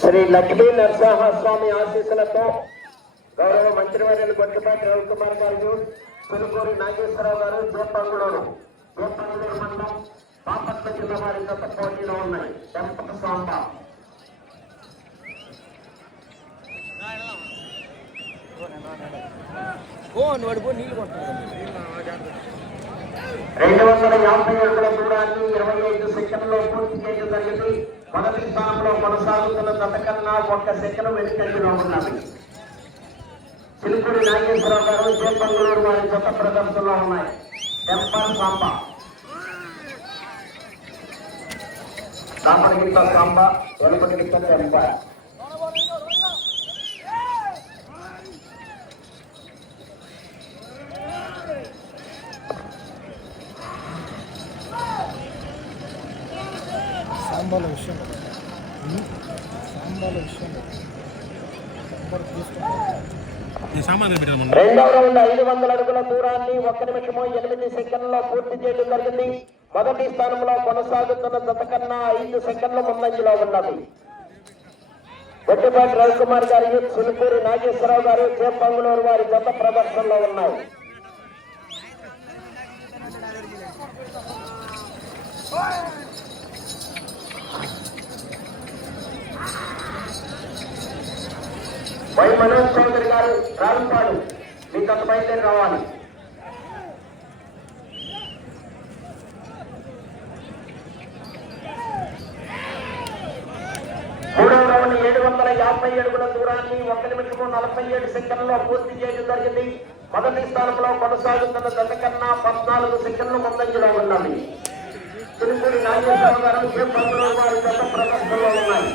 శ్రీ లక్ష్మీ నరసింహస్వామి ఆశీస్సులతో గౌరవ మంత్రివర్యులు గొట్టిపాటి రవికుమార్ గారు, పులుకూరి నాగేశ్వరరావు గారు, జోపంగులూరు మండలం బాపట్ల జిల్లా వారి గత పోటీలో ఉన్నాయి. టెంపక స్వాంబ 250 అడుగుల దూరాన్ని 25 సెకండ్లో పూర్తి చేయడం జరిగింది. మొదటి స్థానంలో కొనసాగుతున్న జత కన్నా 1 సెకండ్ వెనుకంజలో ఉన్నది. చిలుకూరి నాగేశ్వరరావు గారు, జోపంగులూరు వారి జత ప్రదర్శనలో ఉన్నాయి. టెంపర్ సాంబ దాపడిగిత సాంబ వెలుపడిగిత టెంపర్. సాంబాల విషయం రెండవ రౌండ్ 500 అడుగుల దూరాన్ని 1 నిమిషము 8 సెకండ్లో పూర్తి చేయడం జరిగింది. మొదటి స్థానంలో కొనసాగుతున్న జత కన్నా 5 సెకండ్ల ముందంజలో ఉన్నది. గొట్టిపాటి రవికుమార్ గారు, సులుకూరి నాగేశ్వరరావు గారు, జోపంగులూరు వారి జత ప్రదర్శనలో ఉన్నాయి. వై మనోజ్ చౌదరి గారు, రావుపాడు, మీ గత బయలుదేరి రావాలి. మూడవ రౌండ్ 750 అడుగుల దూరాన్ని 1 నిమిషము 47 సెకండ్లో పూర్తి చేయడం జరిగింది. మొదటి స్థానంలో కొనసాగుతున్న జత కన్నా 14 సెకండ్లు ముందంజలో ఉన్నది. తిరుపతి నాగేశ్వరరావు గారు, జోపంగులూరు వారి జత ప్రదర్శనలో ఉన్నాయి.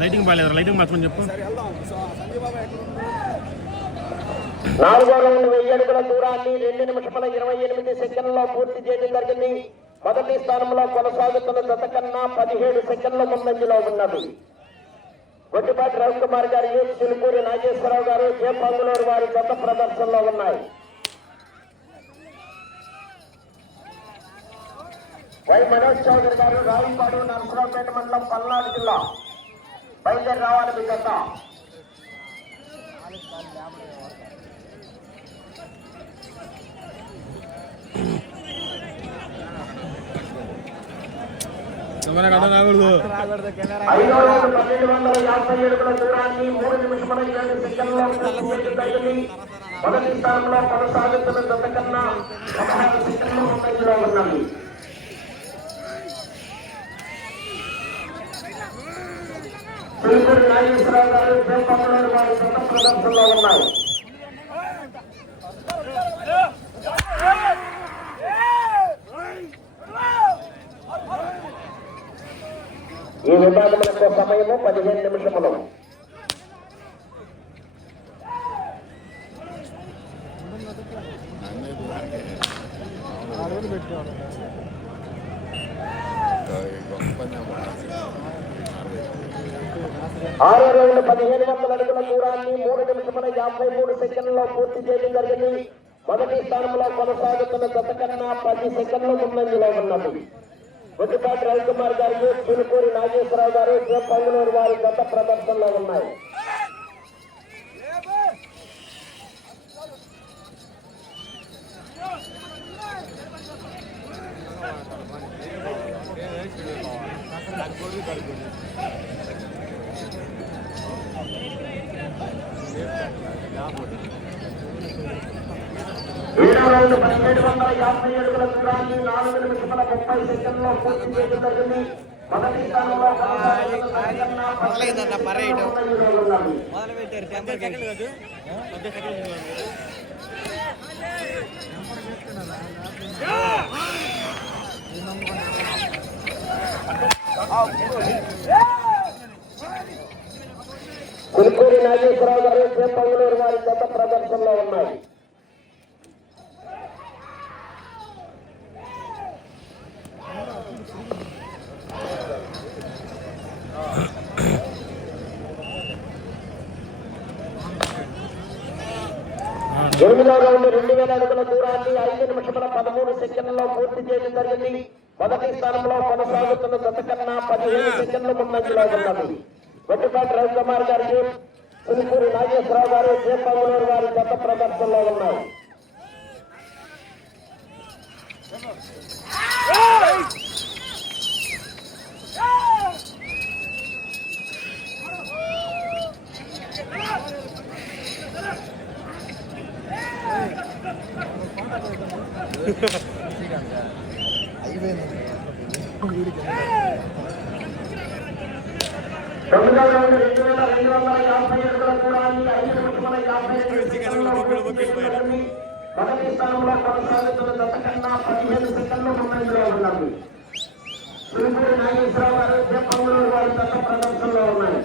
లైటింగ్ బాగాలేదు, లైటింగ్ మార్చమని చెప్పు. 4వ రౌండ్ 1000 అడుగుల దూరాన్ని 2 నిమిషముల 28 సెకండ్లో పూర్తి చేయడం జరిగింది. మొదటి స్థానంలో కొనసాగుతున్న జత కన్నా 17 సెకండ్ల ముందంజలో ఉన్నది. గొట్టిపాటి రవికుమార్ గారు, చిలుకూరి నాగేశ్వరరావు గారు, జోపంగులూరు వారి జత ప్రదర్శనలో ఉన్నాయి. వై మనోజ్ చౌదరి గారు, రావుపాడు, నరసరావుపేట మండలం, పల్నాడు జిల్లా బయలుదేరి రావాలి. మీ జత ఐదో రౌండ్ 1250 అడుగుల దూరాన్ని 3 నిమిషముల 7 సెకండ్లో పూర్తి జరిగింది. మొదటి స్థానంలో కొనసాగుతున్న జత కన్నా 16 సెకండ్లు ముందంజలో ఉన్నది. తిరుపతి నాగేశ్వరరావు గారు, జోపంగులూరు వారి జత ప్రదర్శనలో ఉన్నాయి. ఈ విభాగములకు సమయము 15 నిమిషములు. ఆరో రౌండ్ 1500 అడుగుల దూరాన్ని 3 నిమిషముల 53 సెకండ్లో పూర్తి చేయడం జరిగింది. మొదటి స్థానంలో కొనసాగుతున్న జత కన్నా 10 సెకండ్ల ముందంజలో ఉన్నది. గొట్టిపాటి రవికుమార్ గారు, చిలుకూరి నాగేశ్వరరావు గారు, జోపంగులూరు వారి జత ప్రదర్శనలో ఉన్నాయి. ఏడవ రౌండ్ 1750 అడుగుల దూరాన్ని 4 నిమిషముల 30 సెకండ్లో పూర్తి చేయడం జరిగింది. మొదటి స్థానంలో చిలుకూరి నాగేశ్వరరావు గారు, జోపంగులూరు వారి జత ప్రదర్శనలో ఉన్నాయి. 8వ రౌండ్ 2000 అడుగుల దూరాన్ని 5 నిమిషముల 13 సెకండ్లలో పూర్తి చేయడం జరిగింది. మొదటి స్థానంలో కొనసాగుతున్న జత కన్నా 15 సెకండ్ల ముందంజలో ఉన్నది. వెట్టుపాటి రవికుమార్ గారికి, పులిపూరి నాగేశ్వరరావు గారు, జేపంగులూరు గారి జత ప్రదర్శనలో ఉన్నాయి. తొమ్మిదవ రౌండ్ 2250 అడుగుల దూరాన్ని 5 నిమిషముల 52 సెకండ్లలో పూర్తి చేసుకుని మొదటి స్థానంలో కొనసాగుతున్న జత కన్నా 15 సెకండ్ల ముందంజలో ఉన్నది. పులిపూరి నాగేశ్వరరావు గారు, జేపంగులూరు వారి జత ప్రదర్శనలో ఉన్నాయి.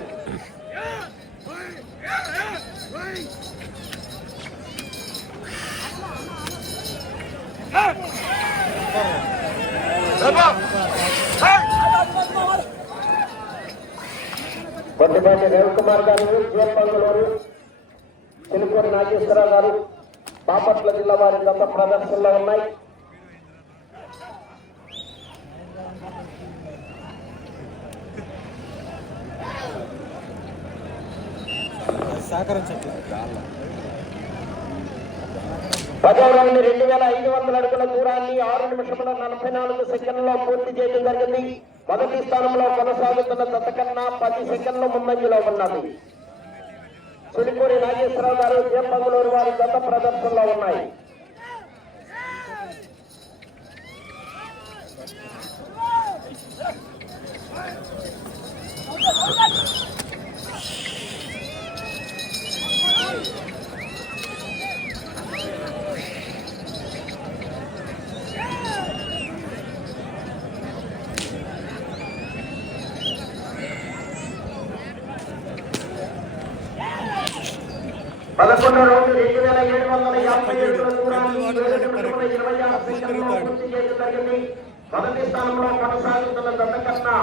కొద్దిపాటి రవికుమార్ గారు, జేపంగులూరు, పులిపూరి నాగేశ్వరరావు గారు, బాపట్ల జిల్లా వారి జత ప్రదర్శనలో ఉన్నాయి. పదవ రౌండ్ 2500 అడుగుల దూరాన్ని 6 నిమిషముల 44 సెకండ్లలో పూర్తి చేయడం జరిగింది. మొదటి స్థానంలో కొనసాగుతున్న జత కన్నా 10 సెకండ్ల ముందంజలో ఉన్నది. పులిపూరి నాగేశ్వరరావు గారు, జేపంగులూరు వారి జత ప్రదర్శనలో ఉన్నాయి. పదకొండవ రౌండ్ 2750 అడుగుల దూరాన్ని 7 నిమిషముల 26 సెకండ్లలో పూర్తి చేయడం జరిగింది. మొదటి స్థానంలో కొనసాగుతున్న జత కన్నా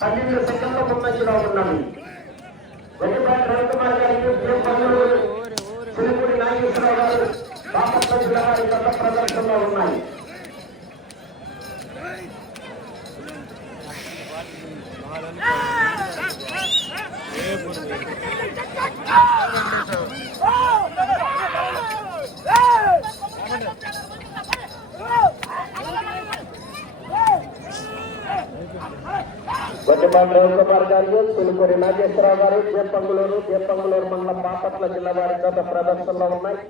12 సెకండ్ల ముందంజలో ఉన్నది. వెట్టుపాటి రవికుమార్ గారికి, జేపంగులూరు, పులిపూరి నాగేశ్వరరావు గారు, బాపట్ల జిల్లా వారి జత ప్రదర్శనలో ఉన్నాయి. వెట్టుపాటి రవికుమార్ గారు, పులిపూరి నాగేశ్వరరావు గారు, జేపంగులూరు మండలం బాపట్ల జిల్లా వారి జత ప్రదర్శనలో ఉన్నాయి.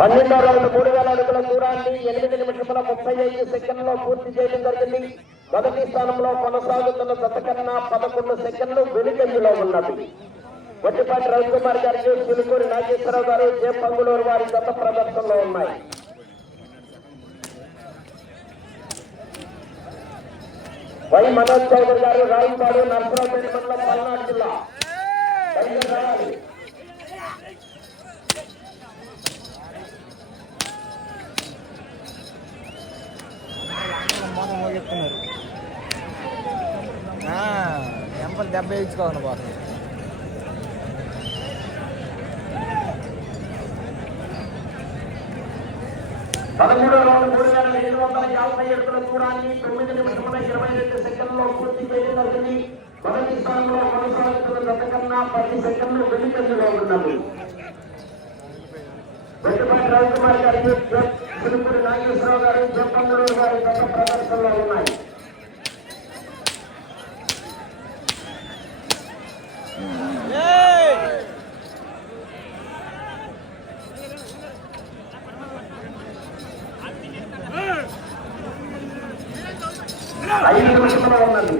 పన్నెండవ రౌండ్ 3000 అడుగుల దూరాన్ని 8 నిమిషముల 35 సెకండ్లలో పూర్తి చేయడం జరిగింది. మొదటి స్థానంలో కొనసాగుతున్న జత కన్నా 11 సెకండ్లు వెనుకంజలో ఉన్నది. వెట్టుపాటి రవికుమార్ గారికి, పులిపూరి నాగేశ్వరరావు గారు, జేపంగులూరు వారి జత ప్రదర్శనలో ఉన్నాయి. వై మనోజ్ చౌదరి గారు, రాయపాడు, నర్సరావుపేట మండలం, పల్నాడు జిల్లా. ఎంపలు 70 ఇచ్చుకోవాలి బాగా. పదమూడవ రౌండ్ 3750 అడుగుల దూరాన్ని 9 నిమిషముల 22 సెకండ్లలో పూర్తి చేయడం జరిగింది. మొదటి స్థానంలో కొనసాగుతున్న జత కన్నా 10 సెకండ్లు వెనుకంజలో ఉన్నది. వెట్టుపాటి రవికుమార్ గారికి, పులిపూరి నాగేశ్వరరావు గారు, జేపంగులూరు వారి జత ప్రదర్శనలో ఉన్నాయి. ఐదు నిమిషంలో ఉన్నది.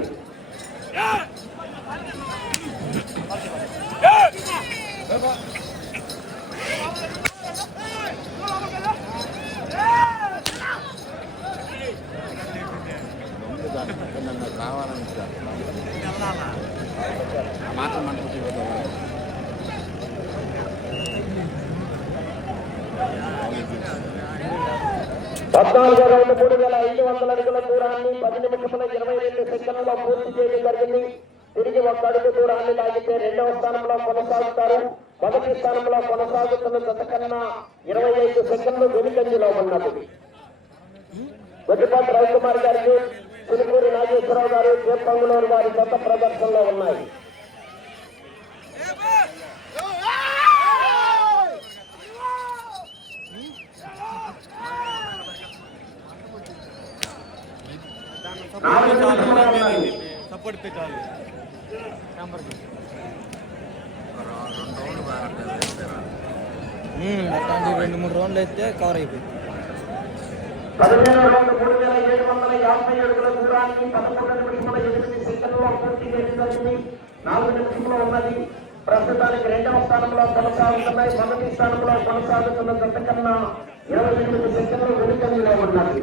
మాత్రం మంట 14వ రౌండ్ 3500 అడుగుల దూరాన్ని 10 నిమిషముల 22 సెకండ్లలో పూర్తి చేయడం జరిగింది. తిరిగి ఒక అడుగు దూరాన్ని లాగితే రెండవ స్థానంలో కొనసాగుతారు. మొదటి స్థానంలో కొనసాగుతున్న జత కన్నా 25 సెకండ్లు వెనుకంజలో ఉన్నది. గొడ్డిపాటి రవికుమార్ గారికి, చిలుకూరి నాగేశ్వరరావు గారు, జేపంగులూరు గారి జత ప్రదర్శనలో ఉన్నాయి. సపోర్ట్ పెట్టాలి. 2-3 రౌండ్లు అయితే కవర్ అయిపోయింది. 15వ రౌండ్ 3750 అడుగుల దూరాన్ని 11 నిమిషముల 8 సెకండ్లలో పూర్తి చేయడం జరిగింది. 4 నిమిషంలో ఉన్నది. ప్రస్తుతానికి రెండవ స్థానంలో కొనసాగుతున్నాయి. మొదటి స్థానంలో కొనసాగుతున్న జత కన్నా 28 సెకండ్లు వెనుకంజలో ఉన్నది.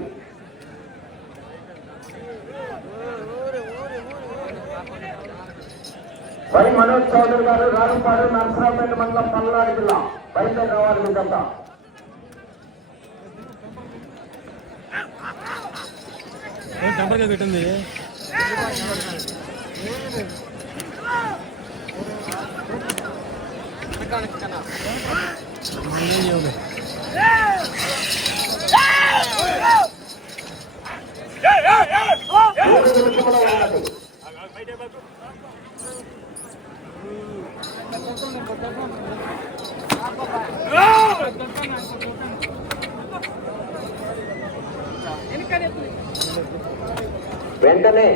వై మనోజ్ చౌదరి గారు, రాజుపాడు, నరసరావుపేట మండలం, పల్నాడు జిల్లా బయలుదేరి రావాలి. మీదంతా టెంపర్గా పెట్టింది. వెంటనే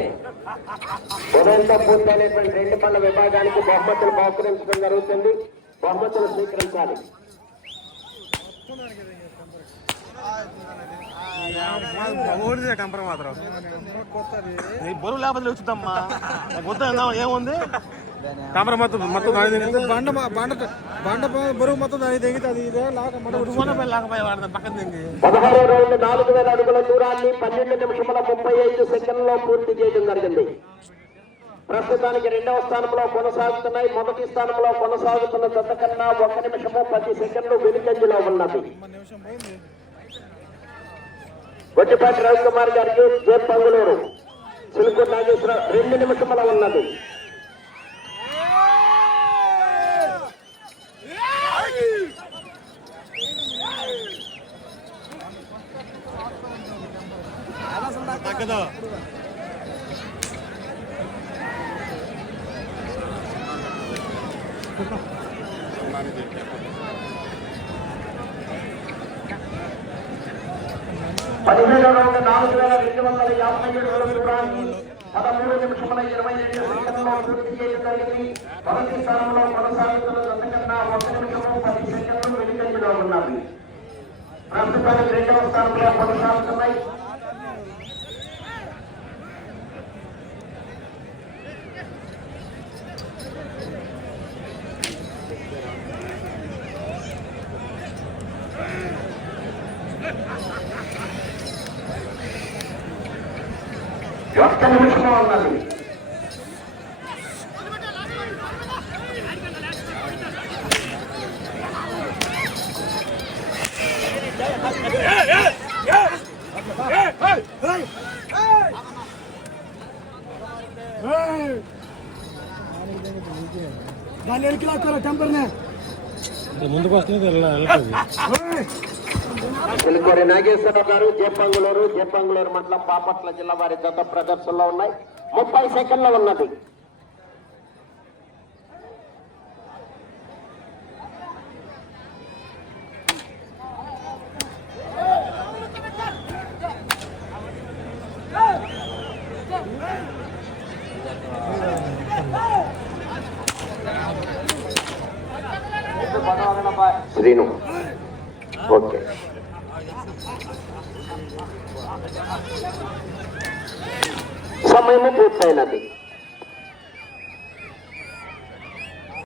ఉదయంతో పూర్తయినటువంటి 2 పనుల విభాగానికి బహుమతులు బహుకరించడం జరుగుతుంది. బహుమతులు స్వీకరించాలి. టెంపర్ మాత్రం బరువు లేకపోతే వచ్చుద్దమ్మా. వద్దా ఏముంది టెంపర్ మొత్తం బండ బరువు మొత్తం దిగుతుంది. 16వ రౌండ్ 4000 అడుగుల దూరాన్ని 12 నిమిషముల 35 సెకండ్లలో పూర్తి చేయడం జరిగింది. ప్రస్తుతానికి రెండవ స్థానంలో కొనసాగుతున్నాయి. మొదటి స్థానంలో కొనసాగుతున్న జత కన్నా 1 నిమిషము 10 సెకండ్లు వెనుకంజలో ఉన్నది. గొడ్డిపాటి రవికుమార్ గారికి, జేపంగులూరు, చిలుకూరి నాగేశ్వరరావు 2 నిమిషముల ఉన్నది. తగ్గదు. పదిహేడవ రౌండ్ 4250 అడుగుల దూరాన్ని 13 నిమిషముల 22 సెకండ్లలో పూర్తి చేయడం జరిగింది. మొదటి స్థానంలో కొనసాగుతున్న జత కన్నా 1 నిమిషము 10 సెకండ్లు వెనుకంజలో ఉన్నది. ప్రస్తుతానికి రెండవ స్థానంలో కొనసాగుతున్నాయి. ఒక్క నిమిషంలో ఉన్నది. ముందుకు వస్తుంది. చిలుకూరి నాగేశ్వరరావు గారు, జేపంగులూరు మండలం, బాపట్ల జిల్లా వారి జత ప్రదర్శనలో ఉన్నాయి. 30 సెకండ్ల ఉన్నది. శ్రీను ఓకే. సమయము పూర్తయినది.